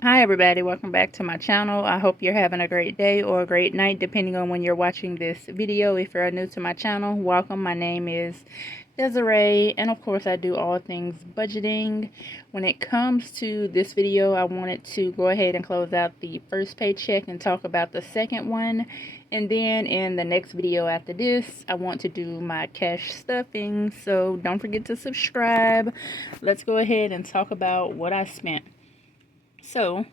Hi everybody, welcome back to my channel. I hope you're having a great day or a great night depending on when you're watching this video. If you're new to my channel, welcome. My name is Desiree, and of course I do all things budgeting. When it comes to this video, I wanted to go ahead and close out the first paycheck and talk about the second one. And then in the next video after this, I want to do my cash stuffing. So don't forget to subscribe. Let's go ahead and talk about what I spent. So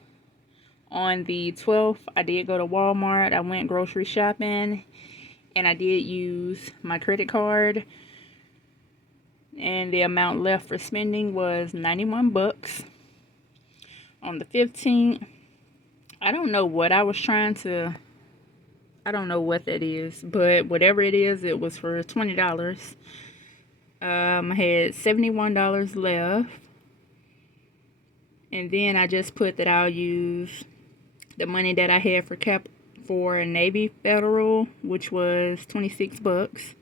on the 12th, I did go to Walmart. I went grocery shopping and I did use my credit card. And the amount left for spending was 91 bucks. On the 15th, I don't know what I was trying to, I don't know what that is, but whatever it is, it was for $20. I had $71 left. And then I just put that I'll use the money that I had for Navy Federal, which was 26 bucks,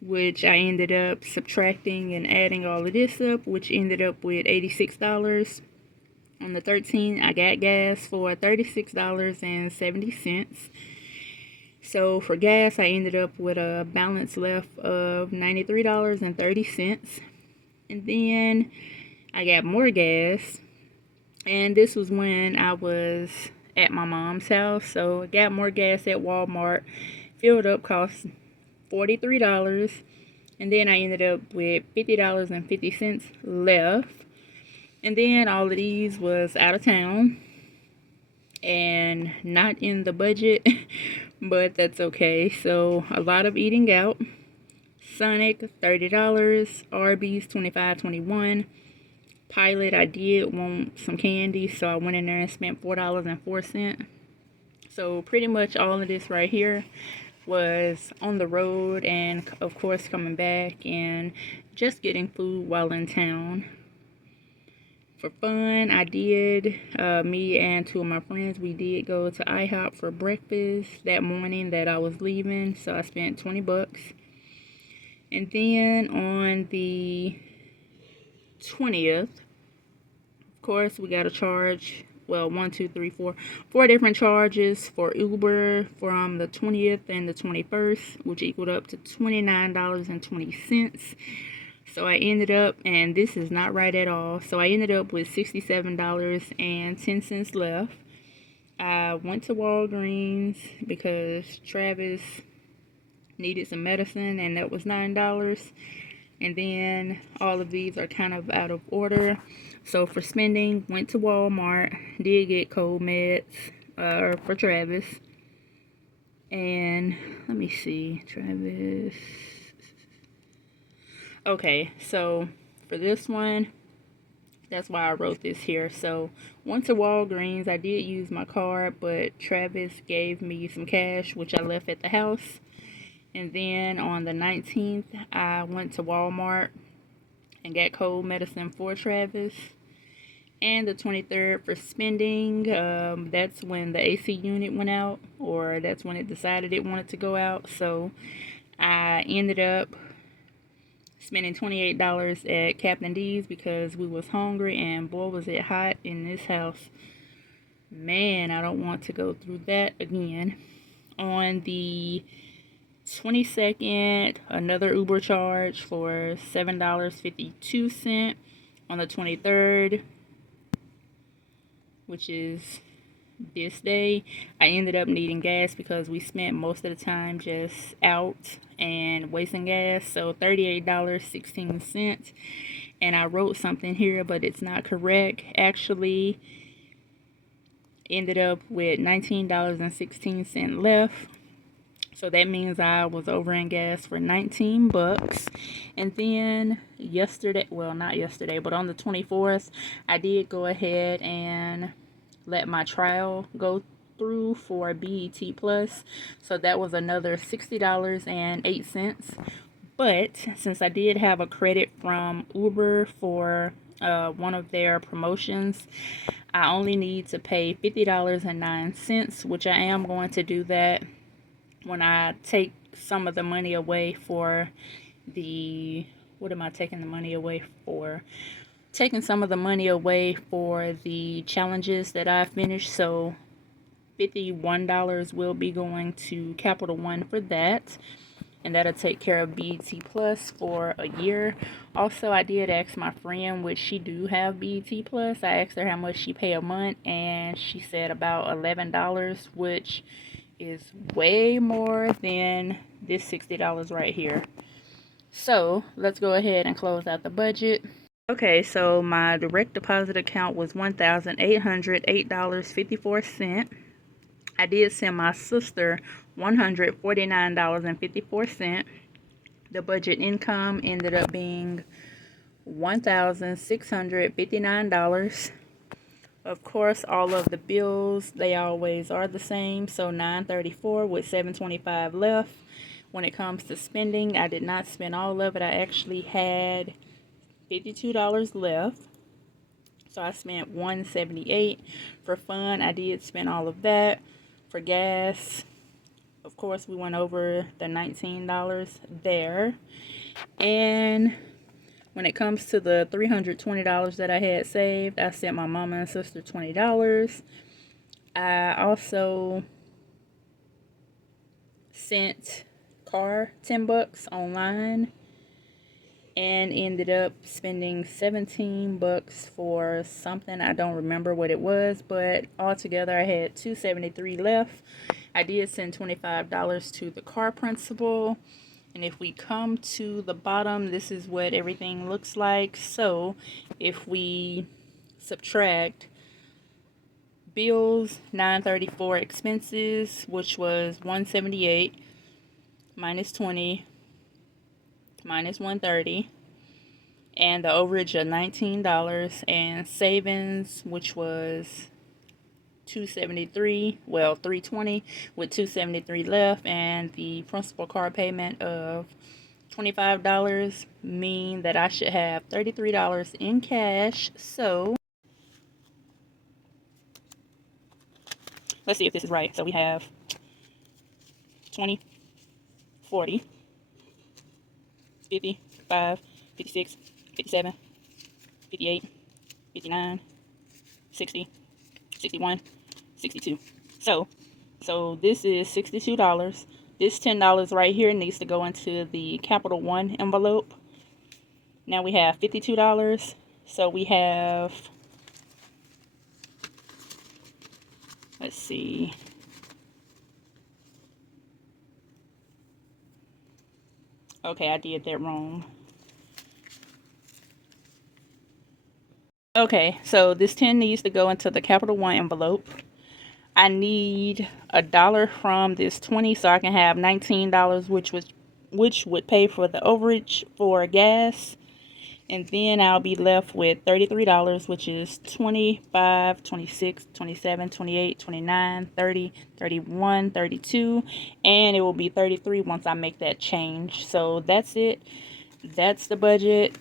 which I ended up subtracting and adding all of this up, which ended up with $86. On the 13th, I got gas for $36.70. So for gas, I ended up with a balance left of $93.30. And then I got more gas, and this was when I was at my mom's house. So I got more gas at Walmart, filled up, cost $43, and then I ended up with $50.50 left. And then all of these was out of town and not in the budget, but that's okay. So a lot of eating out. Sonic $30, Arby's $25.21. Pilot, I did want some candy, so I went in there and spent $4.04. So pretty much all of this right here was on the road, and of course coming back and just getting food while in town. For fun, I did, me and two of my friends, we did go to IHOP for breakfast that morning that I was leaving, so I spent 20 bucks. And then on the 20th, of course, we got a charge, well, 4 different charges for Uber from the 20th and the 21st, which equaled up to $29.20. So I ended up, and this is not right at all, so I ended up with $67.10 left. I went to Walgreens because Travis needed some medicine, and that was $9. And then all of these are kind of out of order. So for spending, went to Walmart, did get cold meds for Travis. And let me see, Travis. Okay, so for this one, that's why I wrote this here. So went to Walgreens. I did use my card, but Travis gave me some cash, which I left at the house. And then on the 19th, I went to Walmart and got cold medicine for Travis. And the 23rd for spending, that's when the AC unit went out, or that's when it decided it wanted to go out. So I ended up spending $28 at Captain D's because we was hungry, and boy was it hot in this house. Man, I don't want to go through that again. On the 22nd, another Uber charge for $7.52. On the 23rd, which is this day, I ended up needing gas because we spent most of the time just out and wasting gas. So $38.16. And I wrote something here, but it's not correct. Actually, ended up with $19.16 left. So that means I was over in gas for 19 bucks. And then yesterday, well, not yesterday, but on the 24th, I did go ahead and let my trial go through for BET Plus. So that was another $60.08. But since I did have a credit from Uber for one of their promotions, I only need to pay $50.09, which I am going to do that when I take some of the money away for the, what am I taking the money away for? taking some of the money away for the challenges that I finished. So $51 will be going to Capital One for that, and that'll take care of BET Plus for a year. Also, I did ask my friend, which she do have BET Plus. I asked her how much she pay a month, and she said about $11, which is way more than this $60 right here. So let's go ahead and close out the budget. Okay, so my direct deposit account was $1,808.54. I did send my sister $149.54. The budget income ended up being $1,659. Of course, all of the bills, they always are the same. So $934 with $725 left. When it comes to spending, I did not spend all of it. I actually had $52 left. So I spent $178 for fun. I did spend all of that. For gas, of course, we went over the $19 there. And when it comes to the $320 that I had saved, I sent my mama and sister $20. I also sent Car $10 online and ended up spending $17 for something. I don't remember what it was, but altogether I had $273 left. I did send $25 to the car principal. And if we come to the bottom, this is what everything looks like. So if we subtract bills, $934, expenses, which was $178, minus $20, minus $130, and the overage of $19, and savings, which was $273, well, $320 with $273 left, and the principal car payment of $25 mean that I should have $33 in cash. So let's see if this is right. So we have 20, 40, 55, 56, 57, 58, 59, 60, 61, 62. So this is $62. This $10 right here needs to go into the Capital One envelope. Now we have $52. So we have, let's see, okay, I did that wrong. Okay, so this 10 needs to go into the Capital One envelope. I need $1 from this 20 so I can have $19, which would pay for the overage for gas. And then I'll be left with $33, which is 25, 26, 27, 28, 29, 30, 31, 32, and it will be 33 once I make that change. So that's it. That's the budget.